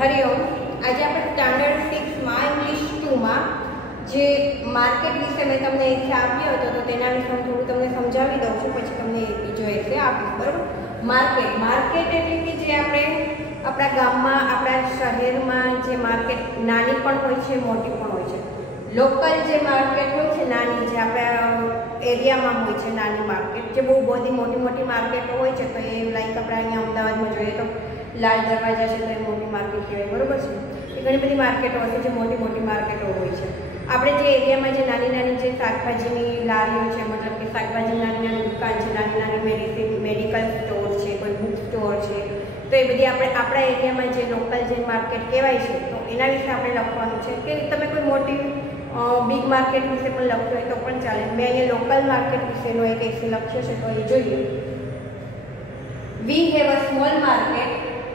हरिओम। आज आप स्टैंडर्ड 6 में इंग्लिश 2 में जे मार्केट विषय में तमने एक आप्यो हतो तो तेना विषय में थोड़ું તમને સમજાવી દઉં છું, પછી તમને બીજો એક આપીશ, બરાબર। માર્કેટ એટલે કે જે આપણે આપણા ગામમાં આપણા શહેરમાં જે માર્કેટ નાની પણ હોય છે મોટી પણ હોય છે। લોકલ જે માર્કેટ હોય છે નાની, જે આપણા એરિયામાં હોય છે નાની માર્કેટ, જે બહુ બધી મોટી મોટી માર્કેટો હોય છે તો એ લાઈક આપણે અહીંયા અમદાવાદમાં જોઈએ તો લાલ દરવાજા છે તો એ મોટી માર્કેટ કહેવાય, બરાબર છે। એ ઘણી બધી માર્કેટો હશે જે મોટી મોટી માર્કેટો હોય છે। આપણે જે એરિયામાં જે નાની નાની જે શાકભાજીની લારીઓ છે, મતલબ કે શાકભાજી નાની નાની દુકાન છે, નાની નાની મેડિકલ સ્ટોર છે, કોઈ બુક સ્ટોર છે, તો એ બધી આપણે આપણા એરિયામાં જે લોકલ જે માર્કેટ કહેવાય છે તો એના વિશે આપણે લખવાનું છે। કે તમે કોઈ મોટી બિગ માર્કેટ વિશે પણ લખવું હોય તો પણ ચાલે। મેં અહીંયા લોકલ માર્કેટ વિશેનો એક એસે લખ્યો છે તો એ જોઈએ। We have a small market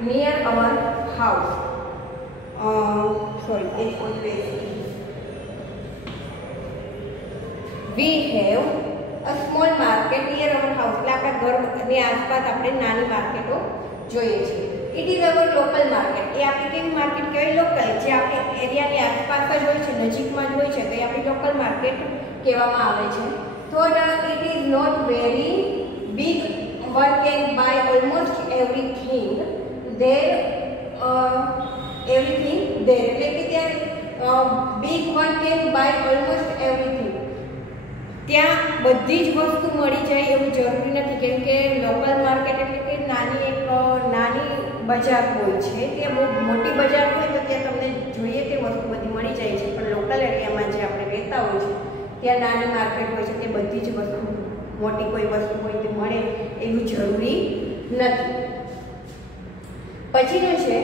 near our house. Sorry, it's always we have a small market near our house। એટલે આપણા ઘરની આસપાસ આપણે નાની માર્કેટો જોઈએ છીએ। It is our local market. એ આપણી કેવી માર્કેટ કહેવાય? લોકલ, જે આપણી એરિયાની આસપાસ જ હોય છે, નજીકમાં જ હોય છે તો એ આપણી લોકલ માર્કેટ કહેવામાં આવે છે। Though it is not very big, one can buy almost everything there, everything there। એટલે કે ત્યાં big one can buy almost everything, ત્યાં બધી જ વસ્તુ મળી જાય એવું જરૂરી નથી, કેમ કે લોકલ માર્કેટ એટલે કે નાની બજાર હોય છે। ત્યાં બહુ મોટી બજાર હોય તો ત્યાં તમને જોઈએ તે વસ્તુ બધી મળી જાય છે, પણ લોકલ એરિયામાં જે આપણે રહેતા હોય છે ત્યાં નાની માર્કેટ હોય છે, ત્યાં બધી જ વસ્તુ, મોટી કોઈ વસ્તુ હોય તે મળે એવું જરૂરી નથી। પછીનું છે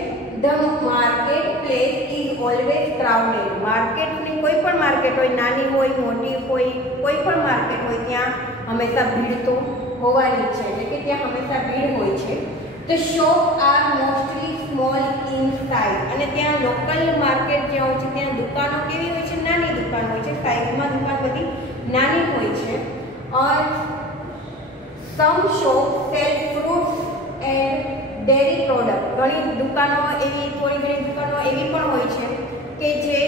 the market place is always crowded. માર્કેટની કોઈ પણ માર્કેટ હોય, નાની હોય મોટી હોય, કોઈ પણ માર્કેટ હોય ત્યાં હંમેશા ભીડ તો હોવાની જ છે, એટલે કે ત્યાં હંમેશા ભીડ હોય છે। The shop are mostly small in size. અને ત્યાં લોકલ માર્કેટ જ્યાં હોય છે ત્યાં દુકાનો કેવી હોય છે? નાની દુકાન હોય છે, સાઇઝમાં દુકાન બધી નાની હોય છે। Some shop sell fruits and dairy product. ઘણી દુકાનો એવી, થોડી ઘણી દુકાનો એવી પણ હોય છે કે જે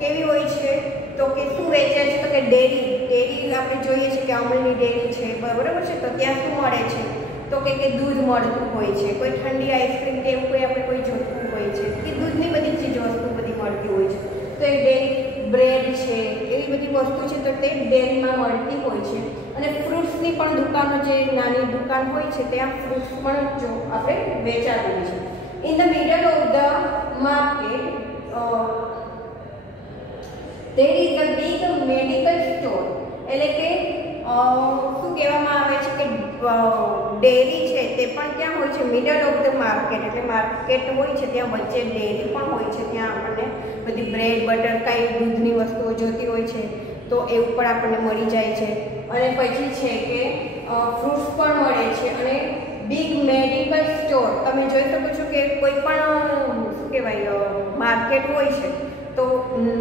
કેવી હોય છે તો કે શું વેચે છે તો કે ડેરી આપણે જોઈએ છે કે અમૂલની ડેરી છે, બરાબર છે, તો ત્યાં શું મળે છે તો કે દૂધ મળતું હોય છે, કોઈ ઠંડી આઈસ્ક્રીમ કે એવું કોઈ આપણે કોઈ જોતું હોય છે કે દૂધની બધી ચીજ વસ્તુ બધી મળતી હોય છે, તો એ ડેરી, બ્રેડ છે, એવી બધી વસ્તુ છે તો તે ડેરીમાં મળતી હોય છે। અને ફ્રૂટ્સની પણ દુકાનો, જે નાની દુકાન હોય છે ત્યાં ફ્રૂટ્સ પણ જો આપણે વેચાતું હોય છે। In the middle of the market there is a big medical store। એટલે કે શું કહેવામાં આવે છે કે ડેરી છે તે પણ ક્યાં હોય છે? મિડલ ઓફ ધ માર્કેટ, એટલે માર્કેટ હોય છે ત્યાં વચ્ચે ડેરી પણ હોય છે, ત્યાં આપણને બધી બ્રેડ, બટર, કાંઈ દૂધની વસ્તુઓ જોતી હોય છે તો એવું પણ આપણને મળી જાય છે। અને પછી છે કે ફ્રૂટ્સ પણ મળે છે। અને બિગ મેડિકલ સ્ટોર, તમે જોઈ શકો છો કે કોઈ પણ શું કહેવાય માર્કેટ હોય છે તો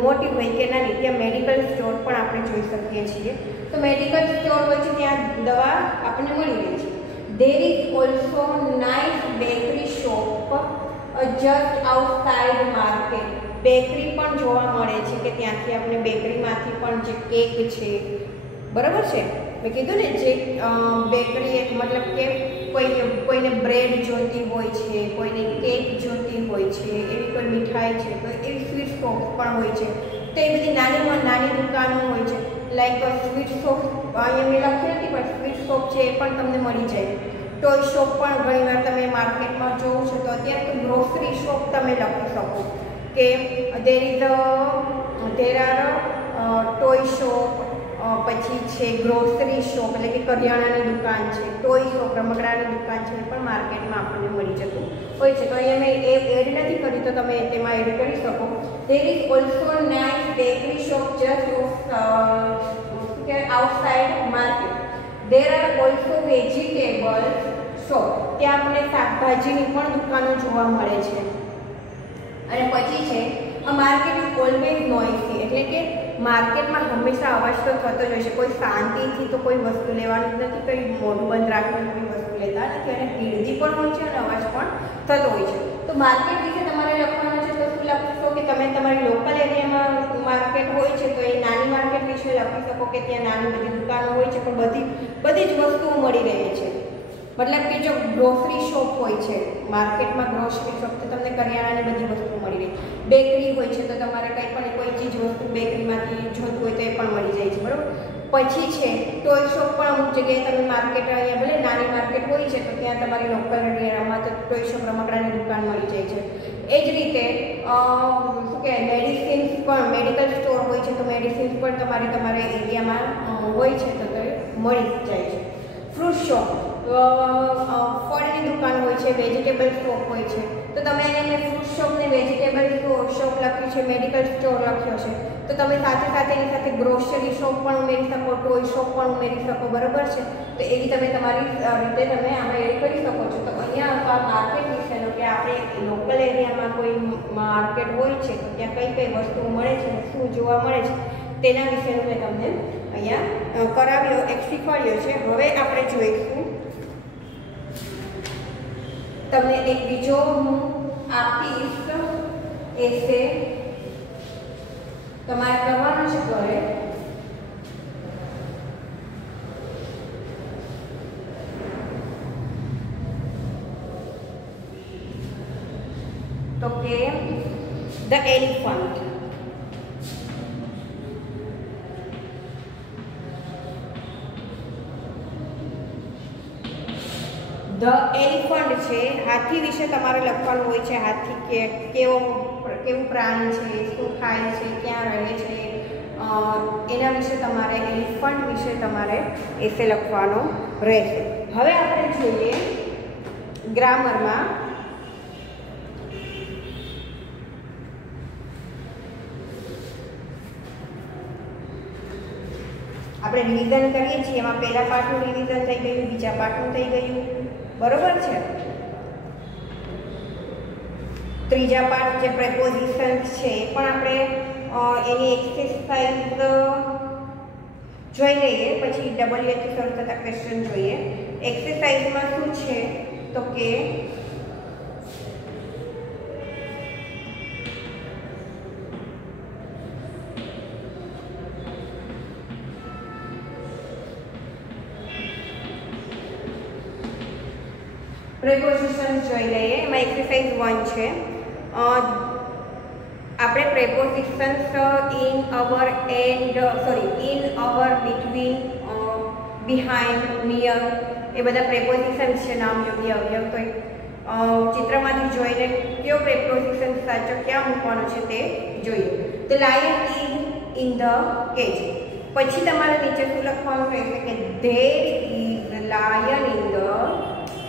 મોટી હોય કે નાની, ત્યાં મેડિકલ સ્ટોર પણ આપણે જોઈ શકીએ છીએ। તો મેડિકલ સ્ટોર હોય છે ત્યાં દવા આપણને મળી રહે છે। There is also nice bakery shop just outside market. Bakery પણ જોવા મળે છે કે ત્યાંથી આપણે બેકરીમાંથી પણ જે કેક છે, બરાબર છે, મેં કીધું ને જે બેકરી મતલબ કે કોઈને બ્રેડ જોતી હોય છે, કોઈને કેક જોતી હોય છે, એવી કોઈ મીઠાઈ છે તો એવી સ્વીટ શોપ પણ હોય છે, તો એ બધી નાની દુકાનો હોય છે। લાઈક સ્વીટ શોપ અહીંયા મેં લખ્યું નથી પણ સ્વીટ શોપ છે એ પણ તમને મળી જાય। ટોય શોપ પણ ઘણીવાર તમે માર્કેટમાં જોવો છો તો અત્યારે તો ગ્રોસરી શોપ તમે લખી શકો કે there are ટોય શોપ, પછી છે ગ્રોસરી શોપ એટલે કે કરિયાણાની દુકાન છે, ટોય શોપ રમકડાની દુકાન છે, એ પણ માર્કેટમાં આપણને મળી જતું હોય છે। તો અહીંયા મેં એડ નથી કરી તો તમે તેમાં એડ કરી શકો। There is also nice bakery shop just outside market. There are also vegetable shop. ત્યાં આપણને શાકભાજીની પણ દુકાનો જોવા મળે છે। અને પછી છે અ માર્કેટ ઇઝ ઓલવેઝ નોઇસી। એટલે કે માર્કેટમાં હંમેશા અવાજ તો થતો જ હોય છે, કોઈ શાંતિથી તો કોઈ વસ્તુ લેવાનું જ નથી, કોઈ મોઢું બંધ રાખીને કોઈ વસ્તુ લેતા નથી, અને ગીર્દી પણ હોય છે અને અવાજ પણ થતો હોય છે। તો માર્કેટ વિશે તમારે લખવાનું છે તો શું લખશો કે તમે તમારી લોકલ એરિયામાં માર્કેટ હોય છે તો એ નાની માર્કેટ વિશે લખી શકો કે ત્યાં નાની બધી દુકાનો હોય છે પણ બધી જ વસ્તુઓ મળી રહે છે. મતલબ કે જો ગ્રોસરી શોપ હોય છે માર્કેટમાં, ગ્રોસરી શોપ તો તમને કરિયાણાની બધી વસ્તુ મળી રહે. બેકરી હોય છે તો તમારે કંઈ પણ કોઈ ચીજ વસ્તુ બેકરીમાંથી જોતું હોય તો એ પણ મળી જાય છે, બરાબર. પછી છે ટોય શોપ પણ અમુક જગ્યાએ તમે માર્કેટ અહીંયા ભલે નાની માર્કેટ હોય છે તો ત્યાં તમારી લોકલ એરિયામાં તો ટોય શોપ રમકડાની દુકાન મળી જાય છે. એ જ રીતે શું કહેવાય મેડિસિન્સ પણ, મેડિકલ સ્ટોર હોય છે તો મેડિસિન્સ પણ તમારા એરિયામાં હોય છે તો તે મળી જાય છે. ફ્રૂટ શોપ, ફળની દુકાન હોય છે, વેજીટેબલ શોપ હોય છે તો તમે એને ફ્રૂટ શોપ ને વેજીટેબલ શોપ લખ્યું છે, મેડિકલ સ્ટોર લખ્યો છે તો તમે સાથે સાથે એની સાથે ગ્રોસરી શોપ પણ ઉમેરી શકો, ટોય શોપ પણ ઉમેરી શકો, બરાબર છે. તો એવી તમે તમારી રીતે તમે આમાં એડ કરી શકો છો. તો અહીંયા આ માર્કેટ વિશેનો કે આપણે લોકલ એરિયામાં કોઈ માર્કેટ હોય છે તો ત્યાં કઈ કઈ વસ્તુઓ મળે છે, શું જોવા મળે છે તેના વિશેનું મેં તમને અહીંયા કરાવ્યો, એક શીખવાડ્યો છે. હવે આપણે જોઈશું તમને એક બીજો હું આપીશ એસે તમારે કરવાનું છે ઘરે. તો કે ધ એલિફન્ટ. ધ એલિફન્ટ છે હાથી વિશે તમારે લખવાનું હોય છે. હાથી કેવું પ્રાણી છે, શું ખાય છે, ક્યાં રહે છે, એના વિશે તમારે એલિફન્ટ વિશે તમારે એસે લખવાનો રહેશે. હવે આપણે જોઈએ ગ્રામરમાં. આપણે રિવિઝન કરીએ છીએ એમાં પહેલા પાર્ટનું રિવિઝન થઈ ગયું, બીજા પાર્ટનું થઈ ગયું, બરોબર છે. ત્રીજા પાર્ટ જે પ્રેપોઝિશન્સ છે એ પણ આપણે એની એક્સરસાઇઝ જોઈ લઈએ, પછી WH થી શરૂ થતા ક્વેશ્ચન જોઈએ. એક્સરસાઇઝમાં શું છે તો કે પ્રેપોઝિશન્સ જોઈ લઈએ. એમાં એક્સરસાઇઝ 1 છે. આપણે prepositions in or between, behind, near એ બધા પ્રેપોઝિશન્સ છે, નામ યોગ્ય અવયવ. તો ચિત્રમાંથી જોઈને કયો પ્રેપોઝિશન સાચો ક્યાં મૂકવાનો છે તે જોઈએ. The lion is in the cage. પછી તમારે નીચે શું લખવાનું રહેશે કે there is lion in the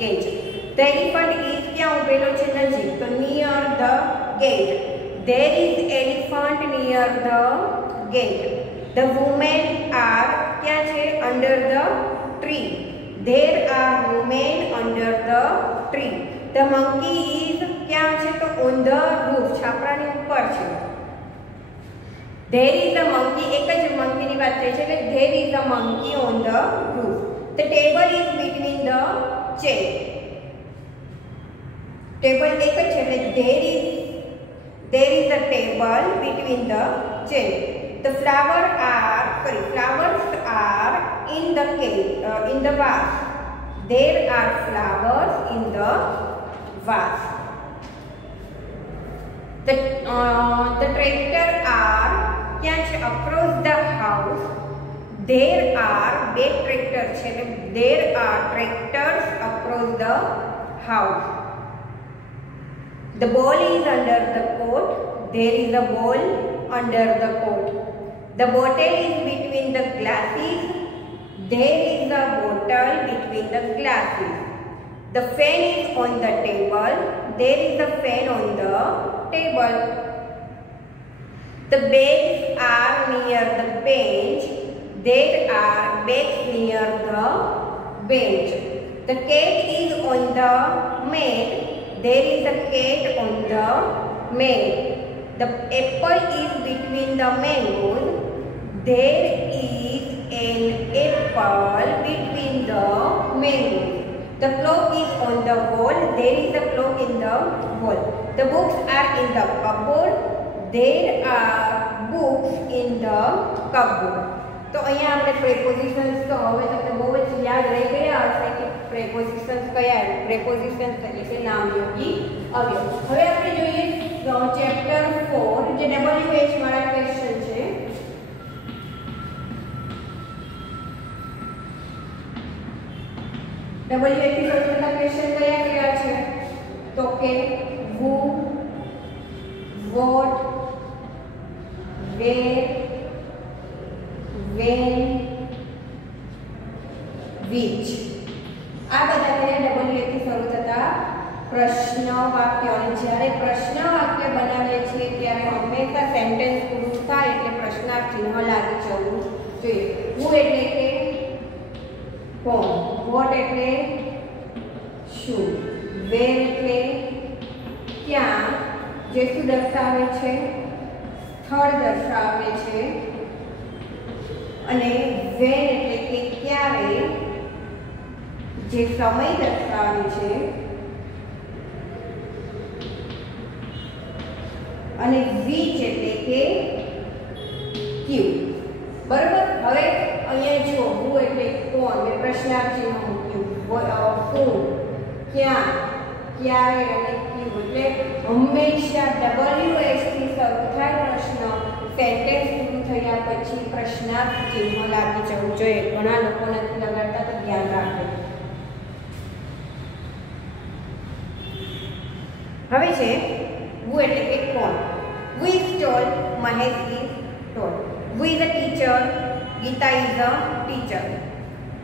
cage. The elephant is ક્યાં ઉભેલો છે? નજીક, તો near the gate. There is elephant near the gate. The women are ક્યાં છે? Under the tree. There are women under the tree. The monkey is ક્યાં છે? તો on the roof, છાપરાની ઉપર છે. There is a monkey, એક જ મંકીની વાત થઈ છે એટલે there is a monkey on the roof. The table is between the chair. Table એક જ છે એટલે there is a table between the chair. The flowers are in the vase. There are flowers in the vase. The tractor are ક્યાં છે? Across the house. There are બે tractor છે એટલે there are tractors across the house. The ball is under the coat. There is a ball under the coat. The bottle is between the glasses. There is a bottle between the glasses. The fan is on the table. There is a fan on the table. The bags are near the bench. There are bags near the bench. The cat is on the mat. There is a cat on the mat. The apple is between the mangoes. There is an apple between the mangoes. The clock is on the wall. There is a clock in the wall. The books are in the cupboard. There are books in the cupboard. તો અહીંયા આપણે prepositions તો હવે તમને બહુ જ યાદ રહી ગયા હશે કે પ્રેપોઝિશન્સ કયા પ્રેપોઝિશન્સ એટલે કે નામયોગી અવયવ. હવે આપણે જોઈએ ચેપ્ટર 4 જે WH વાળા ક્વેશ્ચન છે. WH થી સૌથી પહેલા ક્વેશ્ચન કયા કયા છે તો કે who, what, where, when, which. આ બધા કયા WH થી શરૂ થતા પ્રશ્ન વાક્યો. અને જ્યારે પ્રશ્ન વાક્ય બનાવીએ છીએ ત્યારે હંમેશા સેન્ટેન્સ પૂરું થાય એટલે પ્રશ્નાર્થ ચિહ્ન લાગી જવું જોઈએ. who એટલે કે કોણ, what એટલે શું, where એટલે ક્યાં જે શું દર્શાવે છે સ્થળ દર્શાવે છે, અને when એટલે કે ક્યારે જે સમય દર્શાવે છે, અને which એટલે કે ક્યુ. બરોબર. હવે અહીંયા જો who એટલે કોણ એ પ્રશ્નાર્થ ચિહ્ન મૂક્યું, શું, ક્યાં, ક્યારે અને ક્યુ એટલે હંમેશા WH થી શરૂ થાય પ્રશ્ન સેન્ટેન્સ પૂરું થયા પછી પ્રશ્નાર્થ ચિહ્ન લાગી જવું જોઈએ. ઘણા લોકો નથી લગાડતા તો ધ્યાન રાખજો. હવે છે who એટલે કે કોણ. who is told, Mahesh is told. who is a teacher, Geeta is a teacher.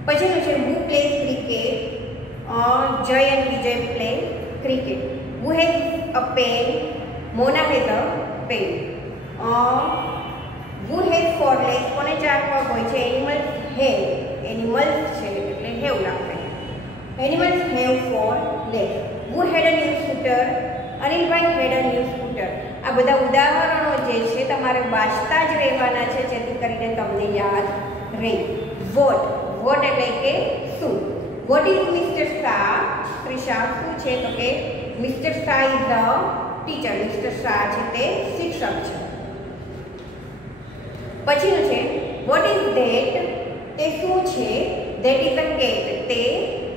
પછીનું છે who plays cricket, Jay and Vijay play cricket. who has a pen, Mona has a pen. who has four legs, કોને ચાર પગ હોય છે animals have, animals છે એટલે have લાગશે. animals have four legs. who had a new scooter, Anilbhai had a new scooter. આ બધા ઉદાહરણો જે છે તમારે વાંચતા જ રહેવાના છે જેથી કરીને તમને યાદ રહે. વોટ, વોટ એટલે કે શું. What is mister Shah, Trisha શું છે તો કે mister Shah is the teacher. Mister Shah છે તે શિક્ષક છે. પછીનું છે વોટ ઇઝ ધેટ, તે શું છે. ધેટ ઇઝ અ કેટ, તે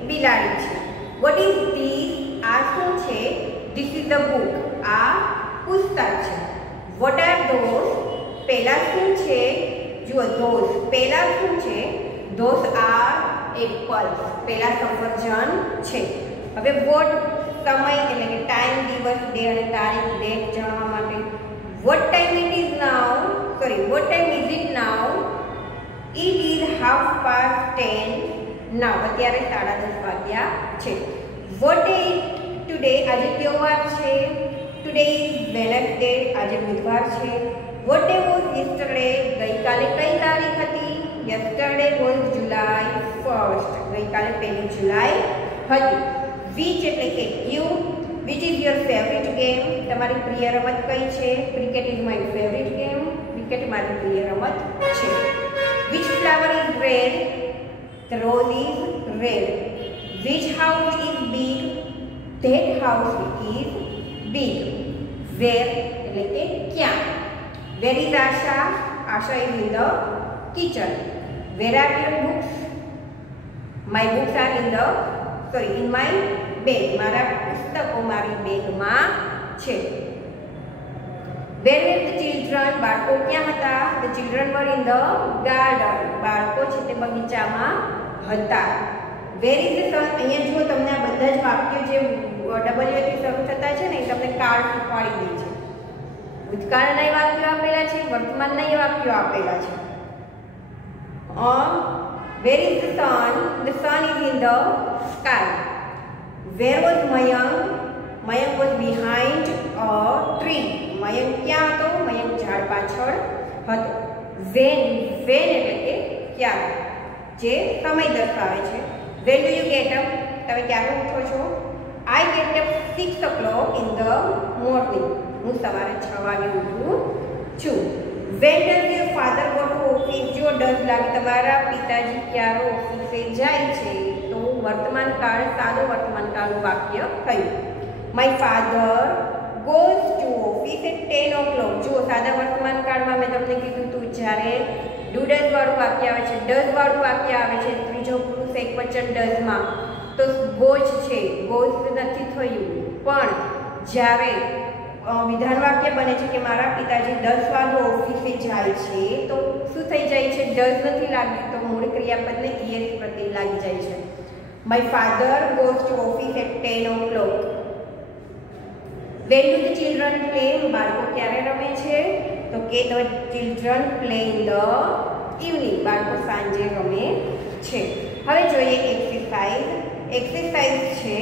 બિલાડી છે. વોટ ઇઝ ધીસ, આ શું છે. ધીસ ઇઝ ધ બુક, આ પુસ્તક છે. વોટ આર ધોઝ, પહેલા શું છે. જુઓ ધોઝ પહેલા શું છે. ધોઝ આર એપલ્સ, પહેલા સફરજન છે. હવે વોટ સમય એટલે કે ટાઈમ, દિવસ, ડે અને તારીખ ડેટ જાણવા માટે. What time it is now, what time is it now. It is 10:30 નાઉ, અત્યારે 10:30 વાગ્યા છે. વોટ ડે ટુડે, આજે કયો વાર છે. ટુડે ઇઝ વેનસડે, આજે બુધવાર છે. વોટ ડે વોઝ યસ્ટરડે, ગઈકાલે કઈ તારીખ હતી. યસ્ટરડે વોઝ જુલાઈ 1st, ગઈકાલે 1 જુલાઈ હતી. વિચ એટલે કે you. Which is your favourite game, તમારી પ્રિય રમત કઈ છે. Cricket is my favourite game, cricket મારી પ્રિય રમત છે. Which flower is red, the rose is red. Which house is big, that house is big. where એટલે કે ક્યાં. where is Asha, Asha is in the kitchen. where are your books, my books are in my bag, મારા પુસ્તકો મારી બેગમાં છે. where were the children, બાળકો ક્યાં હતા. the children were in the garden, બાળકો છે તે બગીચામાં હતા. where is the sun, અહીંયા જુઓ તમને આ બધા જ વાક્યો જે WH થી શરૂ થતા છે ને એ તમને કાર્ડ શીખવાડી દે છે. ભૂતકાળના વાક્યો આપેલા છે, વર્તમાનના વાક્યો આપેલા છે. where is the sun, the sun is in the sky. where was Mayank, Mayank was behind a tree, Mayank ક્યાં હતો. Mayank ઝાડ પાછળ હતો. when, when એટલે કે ક્યારે જે સમય દર્શાવે છે. when do you get up, તમે ક્યારે ઉઠો છો. I get up 6 o'clock in the morning, હું સવારે 6 વાગે ઉઠું છું. when does your father go to office, જો does લાગે તમારા પિતાજી ક્યારે ઓફિસે જાય છે તો વર્તમાન કાળ સાદો વર્તમાન કાળનું વાક્ય થયું. My father goes to office at 10 o'clock. જુઓ, સાદા વર્તમાન કાળમાં મેં તમને કીધું હતું જ્યારે ડુ ડઝ વાળું વાક્ય આવે છે, ડઝ વાળું વાક્ય આવે છે, ત્રીજો પુરુષ એકવચન ડઝમાં તો ગોઝ છે, ગોઝ નથી થયું. પણ જ્યારે વિધાન વાક્ય બને છે કે મારા પિતાજી 10 વાગે ઓફિસે જાય છે, તો શું થઈ જાય છે? ડઝ નથી લાગતું, તો મૂળ ક્રિયાપદને es પ્રત્યય લાગી જાય છે. My father goes to office at 10 o'clock. When do the children play? બાળકો ક્યારે રમે છે? તો કે the children play in the evening. બાળકો સાંજે રમે છે. હવે જોઈએ એક્સરસાઇઝ. એક્સરસાઇઝ છે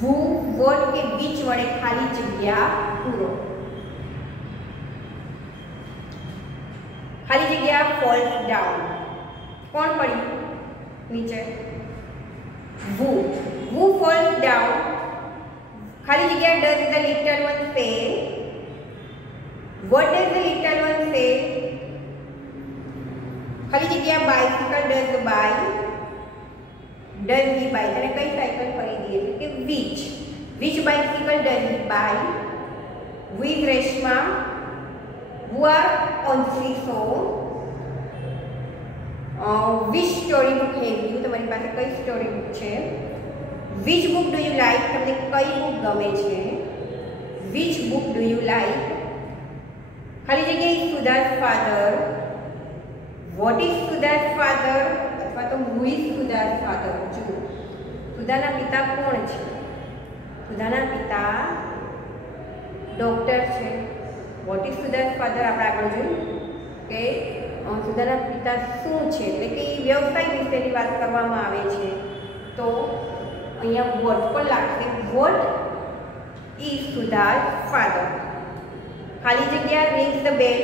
who, what કે which વડે ખાલી જગ્યા પૂરો. ખાલી જગ્યા falls down. કોણ પડ્યું નીચે? who falls down. ખાલી જગ્યા does the little one say. What does the little one say? ખાલી જગ્યા bicycle does buy. Does he buy? અને કઈ સાયકલ ખરીદી એટલે કે which bicycle does he buy? Who is Reshma? Who are on the seesaw? Which story book have you? તમારી પાસે કઈ સ્ટોરી બુક છે? Which book do you like? તમને કઈ બુક ગમે છે? Which book do you like? ખાલી જગ્યા is Sudha's father. What is Sudha's father? અથવા તો who is Sudha's father? જુઓ, સુધાના પિતા કોણ છે? સુધાના પિતા ડોક્ટર છે. What is Sudha's father? આપણે આગળ જોયું કે સુધાના પિતા શું છે, એટલે કે વ્યવસાય વિશેની વાત કરવામાં આવે છે. તો અહીંયા વોટ પણ લાગશે. What is Sudha's father? ખાલી જગ્યા rings the bell.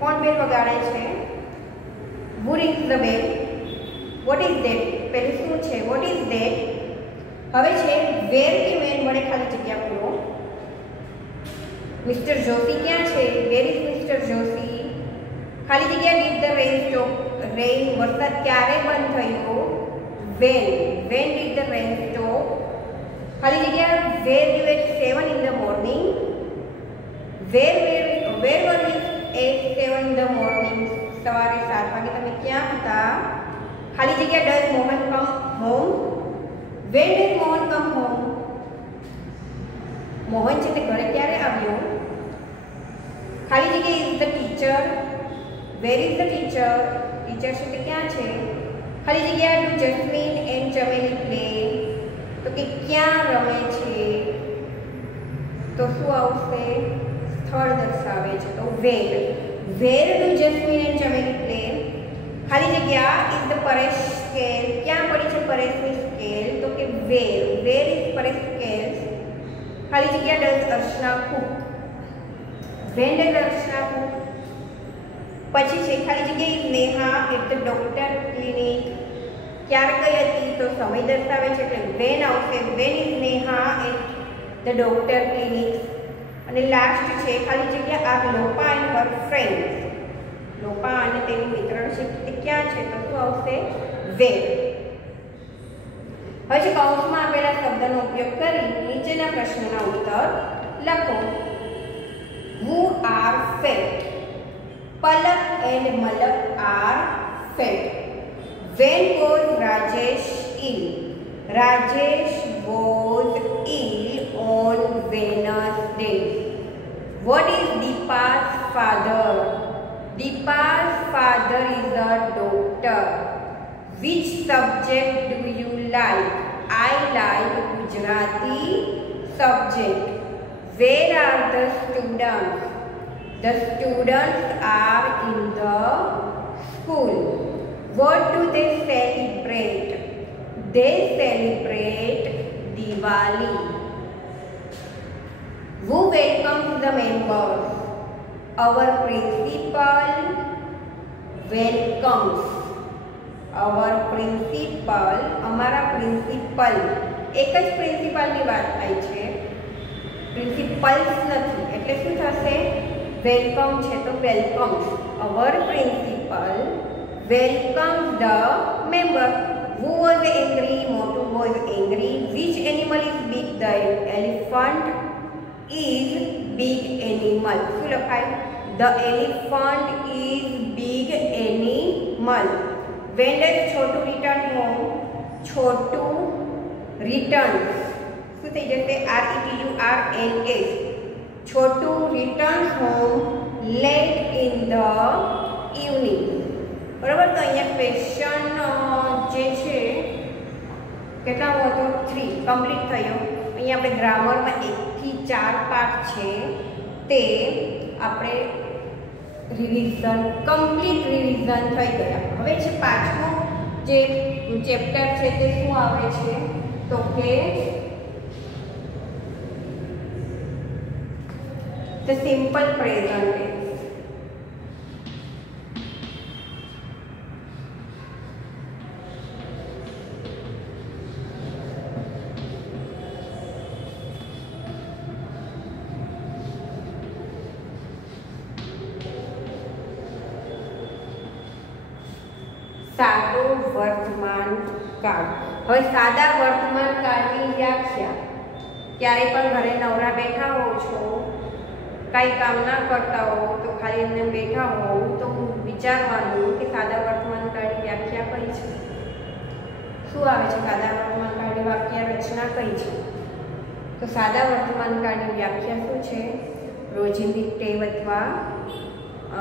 કોણ બેલ વગાડે છે? Who rings the bell? What is that? પહેલું શું છે? What is that? હવે છે where કે when વડે ખાલી જગ્યા પૂરો. મિસ્ટર જોશી ક્યાં છે? Where is Mr. જોશી? ખાલી જગ્યા did the rain stop? rain વરસાદ ક્યારે બંધ થયો? when did the rain stop? ખાલી જગ્યા where you at 7 in the morning? where were you at 7 in the morning? સવારે 7 વાગે તમે ક્યાં હતા? ખાલી જગ્યા does Mohan come home? when did Mohan come home? Mohan છે તે ઘરે ક્યારે આવ્યો? ખાલી જગ્યા is the teacher? where is the teacher? Teacher છે તે ક્યાં છે? ખાલી જગ્યા do Jasmine and Chameli play? તો કે ક્યાં રમે છે? તો શું આવશે? સ્થળ દર્શાવે છે, તો where do Jasmine and Chameli play? ખાલી જગ્યા is the Paresh scale? ક્યાં પડી છે પરેશની સ્કેલ? તો કે where is Paresh scale? ખાલી જગ્યા does Archana cook? when does Archana cook? પછી છે ખાલી જગ્યા is Neha at the doctor clinic? ક્યારે ગઈ હતી? તો સમય દર્શાવે છે એટલે when આવશે. when is Neha at the doctor clinic? અને લાસ્ટ છે ખાલી જગ્યા are Lopa and her friends? Lopa અને તેનું મિત્રણ છે તે ક્યાં છે? તો શું આવશે? where. હવે કૌંસમાં આપેલા શબ્દનો ઉપયોગ કરી નીચેના પ્રશ્નોના ઉત્તર લખો. who are fat? Palak and Malak are fat. when was Rajesh ill? Rajesh was ill on Wednesday. what is Deepa's father? Deepa's father is a doctor. which subject do you like? I like Gujarati subject. where are the students? the students are in the school. what do they celebrate? they celebrate Diwali. who welcomes the members? our principal welcomes. our principal, અમારા principal, એક જ પ્રિન્સિપલની વાત થાય છે, principles નથી, એટલે શું થશે? વેલકમ છે તો welcomes. our principal welcomes the member. Who was angry? Motu was angry. Which animal is big? The elephant is big animal. શું લખાય? The elephant is big animal. When does Chotu return home? Chotu returns. શું થઈ જશે? RETURNS. Chotu returns home late in the evening. બરાબર. તો અહીંયા question જે છે કેટલા હતો? 3 કમ્પ્લીટ થયો. અહીંયા આપણે ગ્રામરમાં 1 થી 4 પાર્ટ છે તે આપણે રિવિઝન કમ્પ્લીટ રિવિઝન થઈ ગયા. હવે છે પાંચમો જે ચેપ્ટર છે તે શું આવે છે તો કે ધ સિમ્પલ પ્રેઝન્ટ ટેન્સ. સાદો વર્તમાન કાળ. હવે સાદા વર્તમાન કાળની વ્યાખ્યા, ક્યારેય પણ ઘરે નવરા બેઠા હો છો, કાંઈ કામ ના કરતા હો તો ખાલી એમને બેઠા હો તો વિચારવાનું કે સાદા વર્તમાન કાળની વ્યાખ્યા કઈ છે. શું આવે છે? સાદા વર્તમાન કાળની વાક્ય રચના કઈ છે? તો સાદા વર્તમાન કાળની વ્યાખ્યા શું છે? રોજિંદી ટેવ અથવા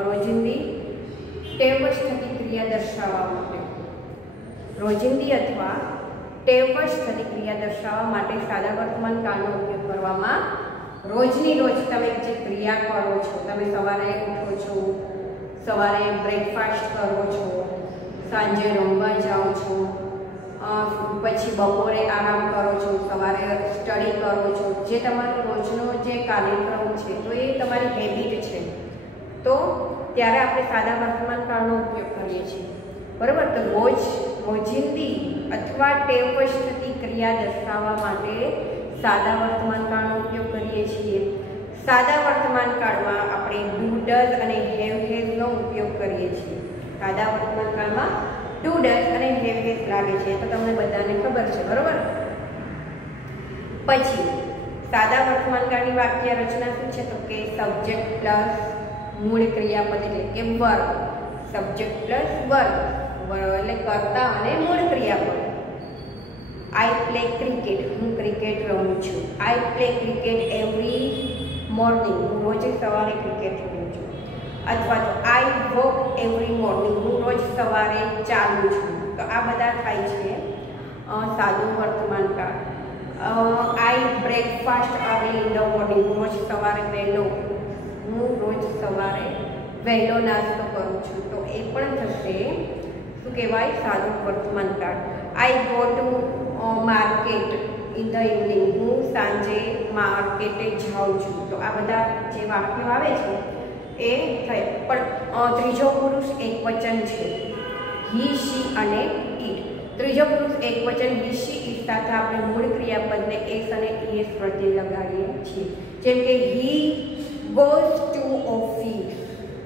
રોજિંદી ટેવવશ થતી ક્રિયા દર્શાવવા માટે, રોજિંદી અથવા ટેવવશ થતી ક્રિયા દર્શાવવા માટે સાદા વર્તમાન કાળનો ઉપયોગ કરવામાં. રોજની રોજ તમે જે ક્રિયા કરો છો, તમે સવારે ઉઠો છો, સવારે બ્રેકફાસ્ટ કરો છો, સાંજે રમવા જાઓ છો, પછી બપોરે આરામ કરો છો, સવારે સ્ટડી કરો છો, જે તમારો રોજનો જે કાર્યક્રમ છે તો એ તમારી હેબિટ છે, તો ત્યારે આપણે સાદા વર્તમાન કાળનો ઉપયોગ કરીએ છીએ. બરાબર. તો રોજિંદી અથવા ટેવવશ થતી ક્રિયા દર્શાવવા માટે સાદા વર્તમાન કાળનો ઉપયોગ કરીએ છીએ. સાદા વર્તમાન કાળમાં આપણે ડુ ડઝ અને હેવ હેઝનો ઉપયોગ કરીએ છીએ. સાદા વર્તમાન કાળમાં ડુ ડઝ અને હેવ હેઝ લાગે છે તો તમને બધાને ખબર છે. બરાબર. પછી સાદા વર્તમાન કાળની વાક્ય રચના શું છે તો કે સબ્જેક્ટ પ્લસ મૂળ ક્રિયાપદ એટલે કે વર્બ. સબ્જેક્ટ પ્લસ વર્બ એટલે કર્તા અને મૂળ ક્રિયાપદ. આઈ પ્લે ક્રિકેટ, હું ક્રિકેટ રમું છું. I play cricket every morning, હું રોજ સવારે ક્રિકેટ રમું છું. અથવા તો આઈ વોક એવરી મોર્નિંગ, હું રોજ સવારે ચાલું છું. તો આ બધા થાય છે સાદું વર્તમાન કાળ. I breakfast early in the morning, હું રોજ સવારે વહેલો નાસ્તો કરું છું. તો એ પણ થશે શું કહેવાય? સાદું વર્તમાન કાળ. I go to market in the evening, હું સાંજે માર્કેટે જાઉં છું. તો આ બધા જે વાક્યો આવે છે એ થાય. પણ ત્રીજો પુરુષ એકવચન છે, હી શી અને ઇટ. ત્રીજો પુરુષ એકવચન હી શી ઇટ સાથે આપણે મૂળ ક્રિયાપદને એસ અને ઈએસ પ્રત્યે લગાડીએ છીએ. જેમ કે હી ગોઝ ટુ ઓફિસ,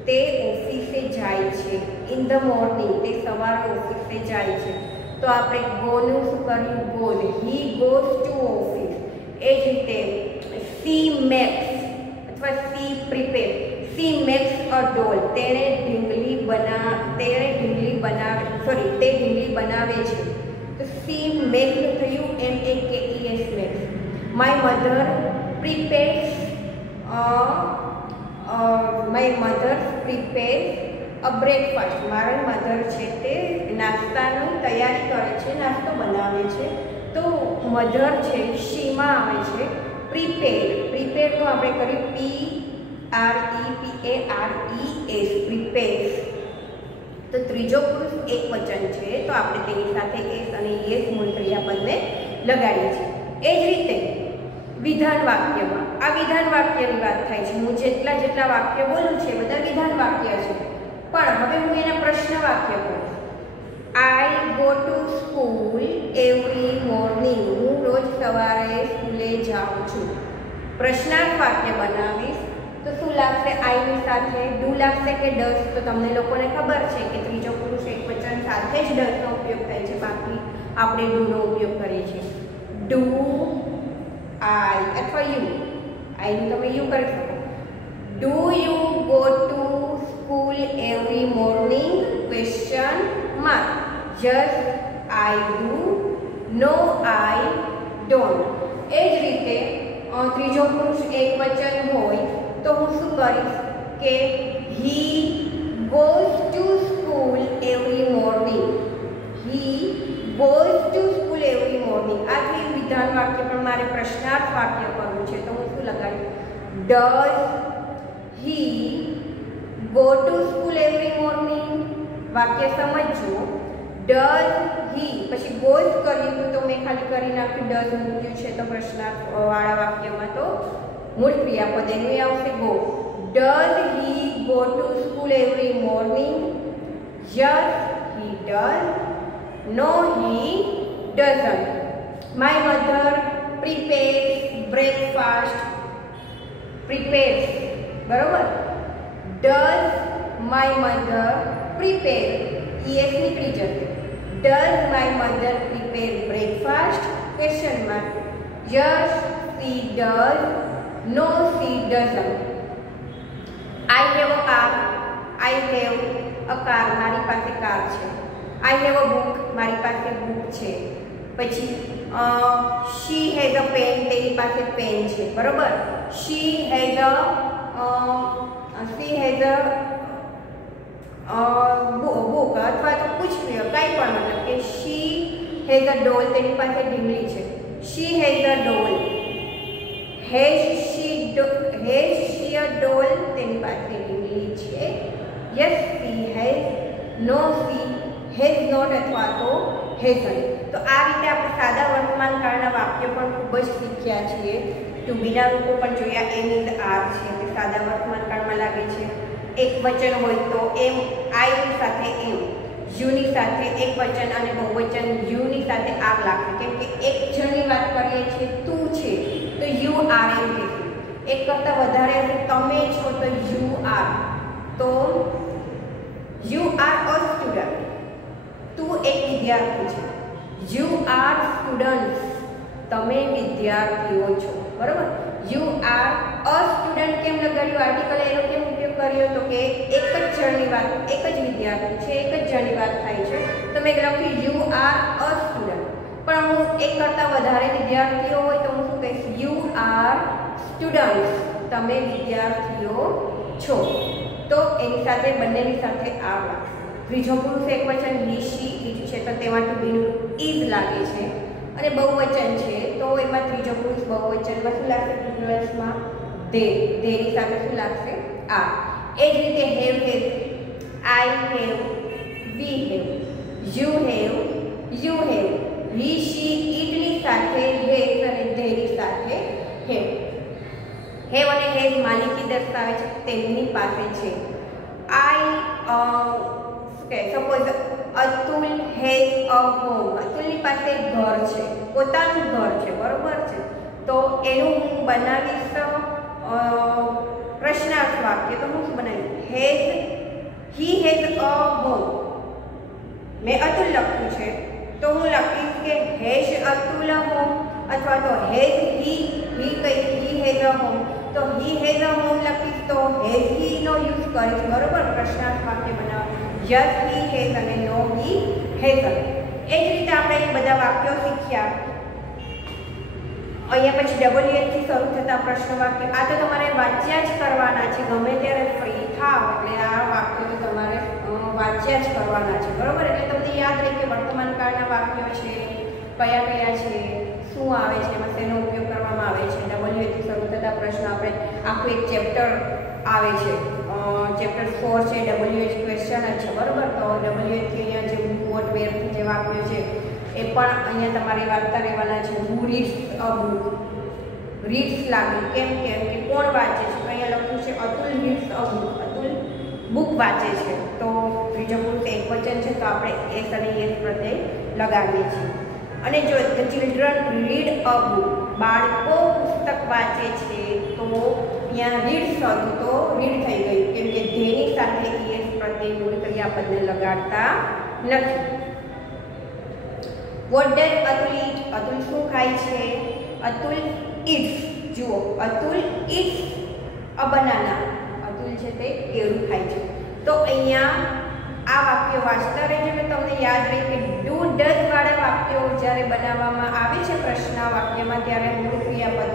તે ઓફિસે જાય છે. ઇન ધ મોર્નિંગ, તે સવારે ઓફિસે જાય છે. તો આપણે ગોનું શું કર્યું? Goes. He goes to office. એ જ રીતે સી મેક્સ અથવા she prepare, she makes a doll, તે ઢીંગલી બનાવે છે. તો સી મેક થયું MEKES makes. My mother prepares a breakfast. મારા મધર છે તે નાસ્તાની તૈયારી કરે છે, નાસ્તો બનાવે છે. તો મધર છે શીમાં આવે છે પ્રિપેરનું આપણે કર્યું PREPARES પ્રિપેર્સ. તો ત્રીજો પુરુષ એકવચન છે તો આપણે તેની સાથે એસ અને ઈએસ મૂળ ક્રિયાપદને લગાડીએ છીએ. એ જ રીતે વિધાન વાક્યમાં આ વિધાન વાક્યની વાત થાય છે. હું જેટલા વાક્ય બોલું છે બધા વિધાન વાક્ય છે, પણ હવે હું એના પ્રશ્ન વાક્ય કરું. I go to school every morning, હું રોજ સવારે સ્કૂલે જાઉં છું. પ્રશ્નાર્થ વાક્ય બનાવીશ તો શું લાગશે? આઈની સાથે ડુ લાગશે કે ડઝ? તો તમને લોકોને ખબર છે કે ત્રીજો પુરુષ એકવચન સાથે જ ડઝનો ઉપયોગ થાય છે, બાકી આપણે ડુ નો ઉપયોગ કરીએ છીએ. ડુ આઈ અથવા યુ, આઈનું તમે યુ કરી શકો. Do you go to school every morning? Question mark. Yes I do. No I don't. એ જ રીતે ત્રીજો પુરુષ એકવચન હોય તો હું શું કરીશ કે હી goes to school every morning. He goes to school every morning. આ વિધાન વાક્ય પણ મારે પ્રશ્નાર્થ વાક્ય કરવું છે તો હું શું લગાડીશ? Does he go to school every morning? વાક્ય સમજો. Does he પછી goes કર્યું તો મેં ખાલી કરી નાખ્યું, does મૂક્યું છે તો પ્રશ્નાર્થ વાળા વાક્યમાં તો મૂળ ક્રિયાપદ એનું આવશે go. Does he go to school every morning? Yes, he does. No, he doesn't. My mother prepares breakfast. Prepares. બરોબર? Does my mother prepare? Yes નીકળી જશે. Does my mother prepare breakfast? Question mark. Yes, she does. No, she doesn't. I have a car. I have a car. મારી પાસે car છે. I have a book. મારી પાસે book છે. પછી she has a pen. તેની પાસે pen છે. બરોબર? she has a book અથવા તો कुछ भी કાઈ પણ મતલબ કે she has a doll. તેની પાસે ઢીંગલી છે. she has a doll. Has she a doll? તેની પાસે ઢીંગલી છે. Yes, she has. No, she has not અથવા તો hasn't. તો આ રીતે આપણે સાદા વર્તમાન કાળના વાક્યો પણ ખૂબ જ શીખ્યા છીએ. ટુ બીના રૂપો પણ જોયા. એમ ઇન આર છે તે સાદા વર્તમાન કાળમાં લાગે છે. એક વચન હોય તો એમ, આઈની સાથે એમ, યુની સાથે એક વચન અને બહુવચન યુની સાથે આર લાગે. કેમ કે એક જણની વાત કરીએ છીએ તું છે તો યુ આર એમ કહેશું. એક કરતાં વધારે તમે છો તો યુ આર. તો યુ આર અ સ્ટુડન્ટ. તું એક વિદ્યાર્થી છે. You are students. તમે વિદ્યાર્થીઓ છો. બરોબર? યુ આર અ સ્ટુડન્ટ કેમ લગાડ્યું આર્ટિકલ? એનો કેમ ઉપયોગ કર્યો તો કે એક જ જણની વાત, એક જ વિદ્યાર્થી છે, એક જ જણની વાત થાય છે તો મેં લખ્યું યુ આર અ સ્ટુડન્ટ. પણ હું એક કરતાં વધારે વિદ્યાર્થીઓ હોય તો હું શું કહીશ? You are students. તમે વિદ્યાર્થીઓ છો. તો એની સાથે બંનેની સાથે આર લાગશે. ત્રીજો પુરુષ એકવચન હી શી ઇટ છે તો તેમાં ટુ બીનું ઇઝ લાગે છે. અને બહુવચન છે તો એમાં ત્રીજો પુરુષ બહુવચનમાં શું લાગશે? પ્લુરલ્સમાં ધે. ધેની સાથે શું લાગશે? આ. એ જ રીતે have have, I have, we have, you have, you have, he she ઇટની સાથે હેઝ અને ધેની સાથે હેવ. હેવ અને હેઝ માલિકી દર્શાવે છે તેમની પાસે છે. I suppose Atul has a home. અતુલની પાસે ઘર છે, પોતાનું ઘર છે. બરોબર છે? તો એનું હું બનાવીશ પ્રશ્નાર્થ વાક્ય. તો હું શું બનાવીશ? He has a home. મેં અતુલ લખ્યું છે તો હું લખીશ કે હેઝ અતુલ અ હોમ અથવા તો has he has a home. તો હી હેઝ અ હોમ લખીશ તો હેઝ હી નો યુઝ કરીશ. બરોબર? પ્રશ્નાર્થ વાક્ય બનાવો. યસ હી હેઝ અને નો હી હેઝન્ટ. એ જ રીતે આપણે એ બધા વાક્યો શીખ્યા. અહીંયા પછી WH થી શરૂ થતા પ્રશ્ન વાક્ય. આ તો તમારે વાંચ્યા જ કરવાના છે. ગમે ત્યારે ફ્રી થાવ એટલે આ વાક્યો તો તમારે વાંચ્યા જ કરવાના છે. બરોબર? એટલે તમને યાદ રહે કે વર્તમાન કાળના વાક્યો છે કયા કયા છે, શું આવે છે, એમાં શેનો ઉપયોગ કરવામાં આવે છે. WH થી શરૂ થતા પ્રશ્ન આપણે આખું એક ચેપ્ટર આવે છે. ચેપ્ટર 4 છે WH ક્વેશ્ચન જ છે. બરોબર? તો WH થી અહીંયા જે વોટ વેરથી જે વાક્યો છે એ પણ અહીંયા તમારે વાંચતા રહેવાના છે. હુ રીડ્સ અ બુક. રીડ્સ લાગ્યું કેમ કે કોણ વાંચે છે? તો અહીંયા લખ્યું છે અતુલ રીડ્સ અ બુક. અતુલ બુક વાંચે છે. તો ત્રીજો પુરુષ એકવચન છે તો આપણે એસ અને એસ પ્રત્યય લગાવીએ છીએ. અને જો the children read a book. બાળકો પુસ્તક વાંચે છે તો અહીંયા રીડ્સ હતું તો રીડ થઈ ગયું કેમ કે ધેની સાથે એસ પ્રત્યય મૂળ ક્રિયાપદને લગાડતા નથી. વોટ ડઝ અતુલ ઈટ? અતુલ શું ખાય છે? અતુલ ઈટ્સ, જુઓ, Atul its a banana. Atul છે તે કેળું ખાય છે. તો અહીંયા આ વાક્ય વાંચતા રહેજો એટલે તમને યાદ રહે કે ડુ ડઝ વાળા વાક્યો જ્યારે બનાવવામાં આવે છે પ્રશ્ન વાક્યમાં ત્યારે મૂળ ક્રિયાપદ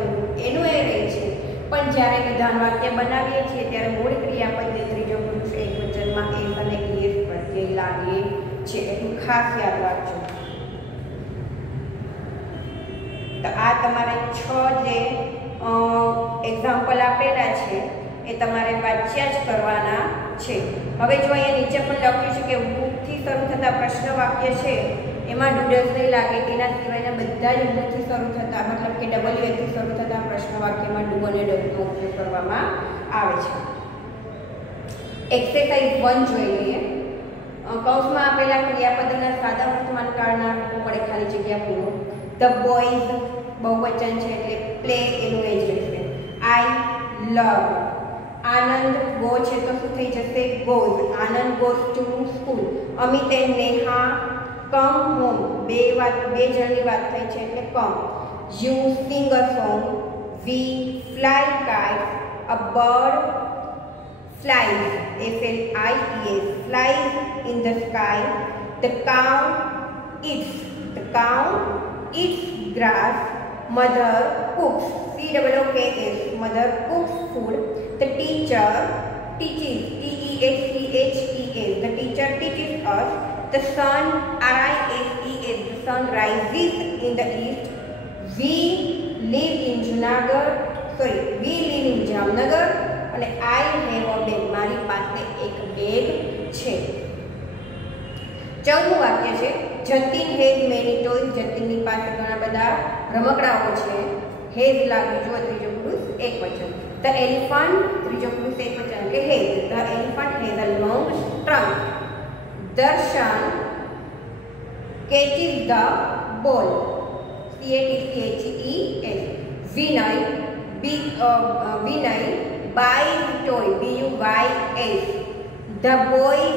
એનું એ રહે છે, પણ જ્યારે વિધાન વાક્ય બનાવીએ છીએ ત્યારે મૂળ ક્રિયાપદને ત્રીજો પુરુષ એકવચનમાં એસ અને ઈએસ પ્રત્યય લાગે છે. એટલું ખાસ યાદ રાખજો. તો આ તમારે 6 જે એક્ઝામ્પલ આપેલા છે એ તમારે વાંચ્યા જ કરવાના છે. હવે જો અહીંયા નીચે પણ લખ્યું છે કે વુથી શરૂ થતા પ્રશ્ન વાક્ય છે એમાં ડૂડલ્સ નહીં લાગે, તેના સિવાયના બધા જ વુથી શરૂ થતા મતલબ કે ડબલ્યુ થી શરૂ થતા પ્રશ્ન વાક્યમાં ડુ અને ડઝનો ઉપયોગ કરવામાં આવે છે. એક્સરસાઇઝ 1 જોઈ લઈએ. કૌંસમાં આપેલા ક્રિયાપદના સાદા વર્તમાન કાળના રૂપો વડે ખાલી જગ્યા પૂરો. ધ બોયઝ બહુવચન છે એટલે પ્લે એનું એ જ રહેશે. આઈ લવ. આનંદ ગો છે તો શું થઈ જશે? Goes. Anand goes to school. Amit and Neha come home. બે જણની વાત થઈ છે એટલે come. You sing a song. We fly kite. A bird flies, F-L-I-E-S, flies in the sky. The cow eats grass. Mother cooks, C-O-O-K-S, mother cooks food. The teacher teaches, T-E-A-C-H-E-S, the teacher teaches us. The sun, R-I-S-E-S, the sun rises in the east. We live in Jamnagar. અને I have a bag. મારી પાસે એક bag છે. 14મું વાક્ય છે Jatin has many toys. જતીનની પાસે ઘણા બધા રમકડાઓ છે. હેઝ લાગ્યું જો ત્રીજો પુરુષ એકવચન. ધ એલિફન્ટ ત્રીજો પુરુષ એકવચન એટલે has. The elephant has a long trunk. Darshan catches the ball. C-A-T-C-H-E-S. Vinay buys toy, B-U-Y-S. The boys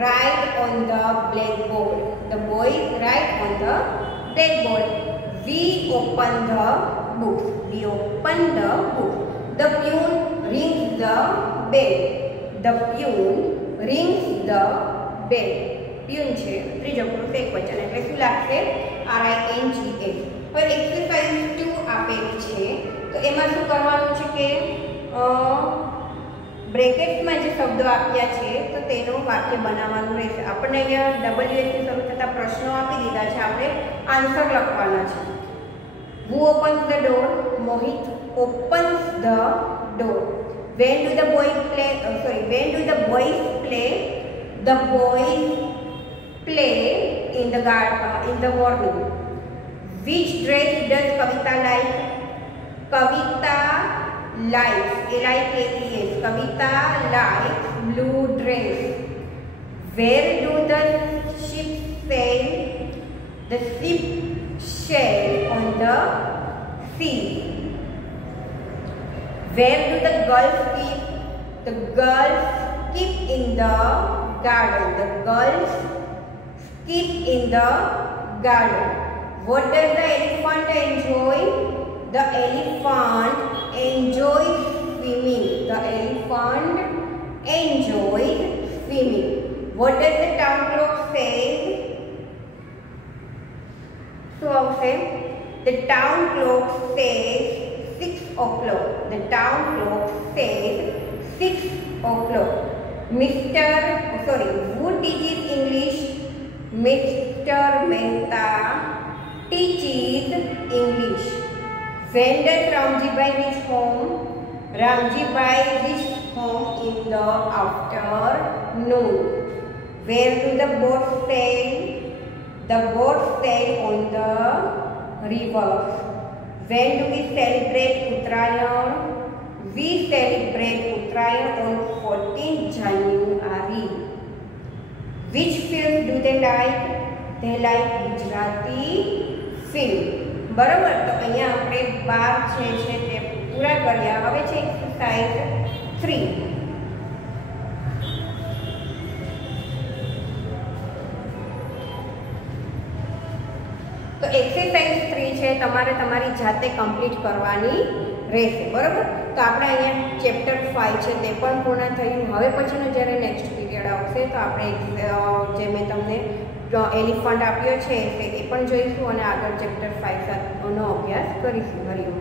write on the blackboard. The boys write on the blackboard. We open the books. We open the books. The peon rings the bell. The peon rings the bell. peon છે ત્રીજો પુરુષ એકવચન એટલે શું લાગશે? R-I-N-G-S. હવે exercise 2 આપેલી છે તો એમાં શું કરવાનું છે કે બ્રેકેટમાં જે શબ્દો આપ્યા છે તો તેનું વાક્ય બનાવવાનું રહેશે. આપણને અહીંયા ડબલ્યુ થી શરૂ થતા પ્રશ્નો આપી દીધા છે, આપણે આન્સર લખવાના છે. Who opens the door? Mohit opens the door. When do the boys play? The boys play in the morning. Which dress does Kavita like? Kavita likes, L-I-K-E-S, Kavita likes blue dress. Where do the ship sail? The ship sail on the sea. Where do the girls keep? The girls keep in the garden. The girls keep in the garden. What does the elephant enjoy? The elephant enjoys swimming. The elephant enjoys swimming. What does the town clock say? So આવશે the town clock says 6 o'clock. The town clock says 6 o'clock. Who teaches English? Mr. Mehta teaches English. When does Ramjibai reach home? Ramjibai reached home in the afternoon. Where do the boats sail? The boats sail on the river. When do we celebrate Uttarayan? We celebrate Uttarayan on 14th January. Which film do they like? They like Gujarati film. બરાબર, તો અહીંયા આપણે 12 છે તે પૂરા કર્યા. હવે છે એક્સરસાઇઝ 3. તમારે તમારી જાતે કમ્પ્લીટ કરવાની રહેશે, બરાબર. તો આપણે અહીંયા ચેપ્ટર 5 છે તે પણ પૂર્ણ થયું. હવે પછીનો જ્યારે નેક્સ્ટ પીરિયડ આવશે તો આપણે જે મેં તમને એલિફન્ટ આપ્યો છે એ પણ જોઈશું અને આગળ ચેપ્ટર 5 નો અભ્યાસ કરીશું. હરિઓમ.